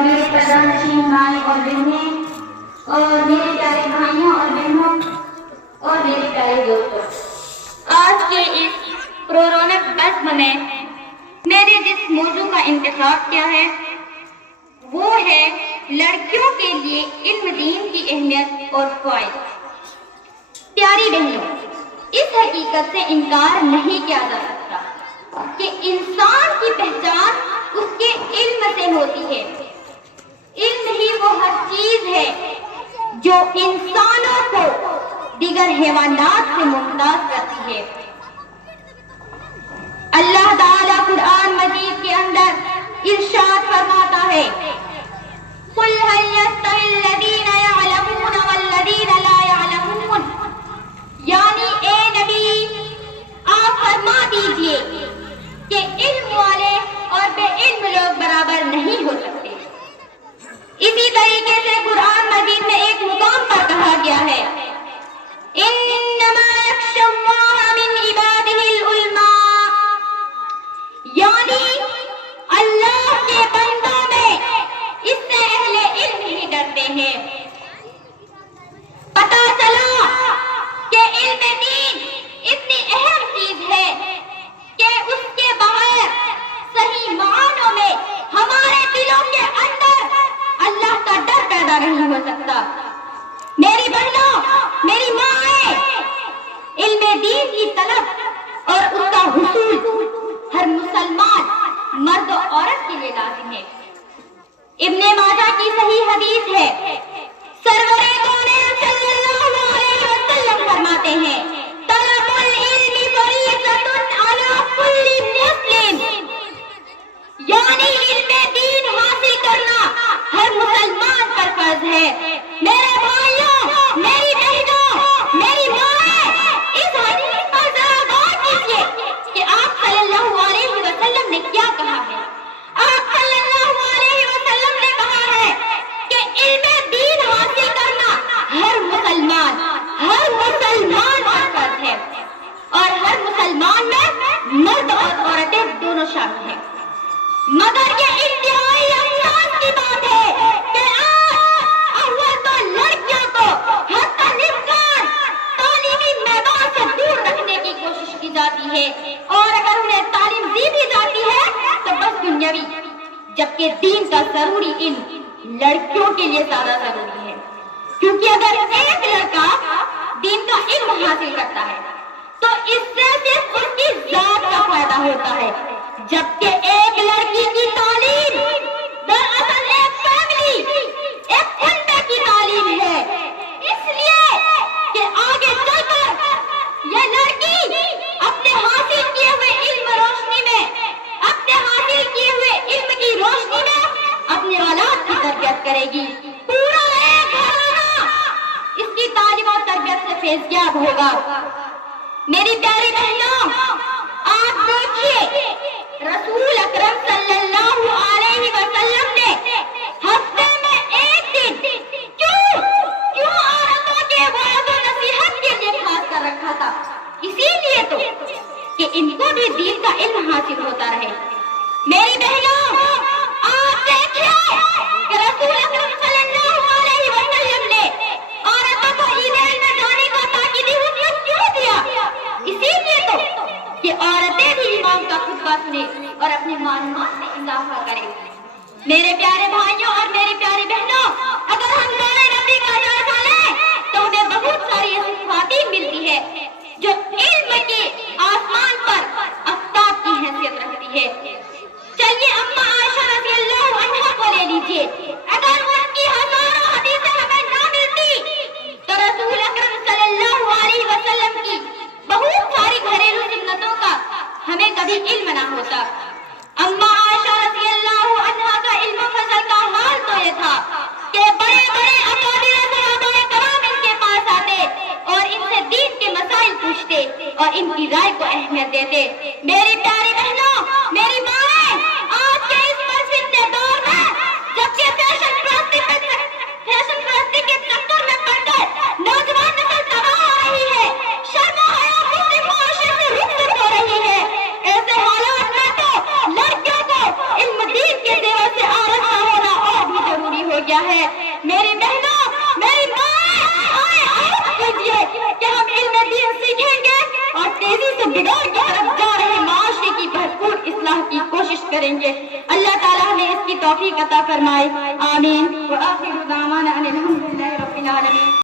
میرے پردہ نشین بھائی اور بہنیں اور میرے پیارے بھائیوں اور بہنوں اور میرے پیارے دوستوں، آج کے اس پررونق نظم میں میں نے جس موضوع کا انتخاب کیا ہے وہ ہے لڑکیوں کے لیے علم دین کی اہمیت اور فوائد۔ پیاری بہنوں، اس حقیقت سے انکار نہیں کیا جا سکتا کہ انسان کی پہچان اس کے علم سے ہوتی ہے۔ علم ہی وہ ہر چیز ہے جو انسانوں کو دیگر حیوانات سے ممتاز کرتی ہے۔ اللہ تعالیٰ قرآن مجید کے اندر ارشاد فرماتا ہے، قُلْ هَلْ يَسْتَوِي الَّذِينَ يَعْلَمُونَ وَالَّذِينَ لَا يَعْلَمُونَ، یعنی اے نبی آپ فرما دیجئے کہ علم والے اور بے علم لوگ برابر نہیں ہو سکتے۔ اسی طریقے سے قرآن مجید میں ایک مقام پر کہا گیا ہے، انما یخشی اللہ من عبادہ العلماء، یعنی اللہ کے بندوں میں اس سے اہل علم ہی ڈرتے ہیں۔ پتہ چلا کہ علم دین اتنی اہم چیز ہے کہ اس کے بغیر صحیح معنوں میں ہمارے دلوں کے اندر اللہ کا ڈر پیدا نہیں ہو سکتا۔ میری بہنوں، میری ماں، علم دین کی طلب اور اس کا حصول ہر مسلمان مرد و عورت کے لیے لازم ہے۔ ابن ماجہ کی صحیح حدیث ہے، سرور کونین صلی اللہ علیہ وسلم فرماتے ہیں، طلب العلم فریضۃ علی کل مسلم، یعنی علم دین حاصل کرنا ہر مسلمان پر فرض ہے۔ میرے بھائیوں، میری بہنوں، میری ماں، اس حدیث پر ذرا غور کیجیے کہ آپ صلی اللہ علیہ وسلم نے کیا کہا ہے۔ آپ صلی اللہ علیہ وسلم نے کہا ہے کہ علم دین حاصل کرنا ہر مسلمان پر فرض ہے، اور ہر مسلمان میں مرد اور عورتیں دونوں شامل ہیں۔ مگر یہ انتہائی افسوس کی بات ہے کہ آج اول تو لڑکیوں کو حتی الامکان تعلیمی میدان سے دور رکھنے کی کوشش کی جاتی ہے، اور اگر انہیں تعلیم دی بھی جاتی ہے تو بس دنیاوی، جبکہ دین کا ضروری علم لڑکیوں کے لیے زیادہ ضروری ہے، کیونکہ اگر ایک لڑکا دین کا علم حاصل کرتا ہے تو اس سے صرف اس کی ذات کا فائدہ ہوتا ہے، جبکہ ایک لڑکی کی تعلیم دراصل ایک فیملی، ایک خاندان کی تعلیم ہے، اس لیے کہ آگے چل کر یہ لڑکی اپنے حاصل کیے ہوئے علم روشنی میں، اپنے حاصل کیے ہوئے علم کی روشنی میں اپنے اولاد کی تربیت کرے گی۔ پورا ایک گھرانہ اس کی تعلیم اور تربیت سے فیضیاب ہوگا۔ میری پیاری بہنوں، آپ دیکھیے رسول اکرم صلی اللہ علیہ وسلم نے ہفتے میں ایک دن کیوں عورتوں کے وعظ و نصیحت کے لیے خاص کر رکھا تھا؟ اسی لیے تو کہ ان کو بھی دین کا علم حاصل ہوتا رہے۔ میری بہنوں، آپ دیکھیے کہ رسول اکرم صلی اللہ علیہ وسلم نے عورتوں کو عیدین میں جانے کا تاکیدی حکم کیوں دیا؟ اسی لیے تو کہ عورتیں بھی امام کا خطبہ سنیں اور اپنے معلومات میں اضافہ کریں۔ میرے پیارے بھائیوں اور میری پیاری بہنوں، اگر ہم دور نبی کا جائزہ لیں تو ہمیں بہت ساری ایسی خواتین ملتی ہے جو علم کے آسمان پر آفتاب کی حیثیت رکھتی ہے۔ چلیے اما عائشہ رضی اللہ عنہا کو لے لیجیے، اگر ان کی ہزاروں حدیثیں ہمیں نہ ملتی تو رسول اکرم صلی اللہ علیہ وسلم کی بہت ساری گھریلو سنتوں کا ہمیں کبھی علم نہ ہوتا۔ اما عائشہ رضی اللہ عنہا کا علم و فضل کا حال تو یہ تھا کہ بڑے بڑے اکابر صحابہ کرام ان کے پاس آتے اور ان سے دین کے مسائل پوچھتے اور ان کی رائے کو اہمیت دیتے۔ میری پیاری بہنوں، میری مائیں، آج کے اس منفرد دور میں جبکہ فیشن پرستی کے چکر میں پڑ کر نوجوان نسل تباہ ہو رہی ہے، شرم و حیا مسلم معاشرے سے رخصت ہو رہی ہے، ایسے حالات میں تو لڑکیوں کو علم دین کے زیور سے آراستہ ہونا اور گیا ہے. میری بہنوں، میری ماں، کیجیے کہ ہم علم دین سیکھیں گے اور تیزی سے بگاڑ کی طرف جا رہے معاشرے کی بھرپور اصلاح کی کوشش کریں گے. اللہ تعالیٰ ہمیں اس کی توفیق عطا فرمائے. آمین. وآخر دعوانا ان الحمد للہ رب العالمین.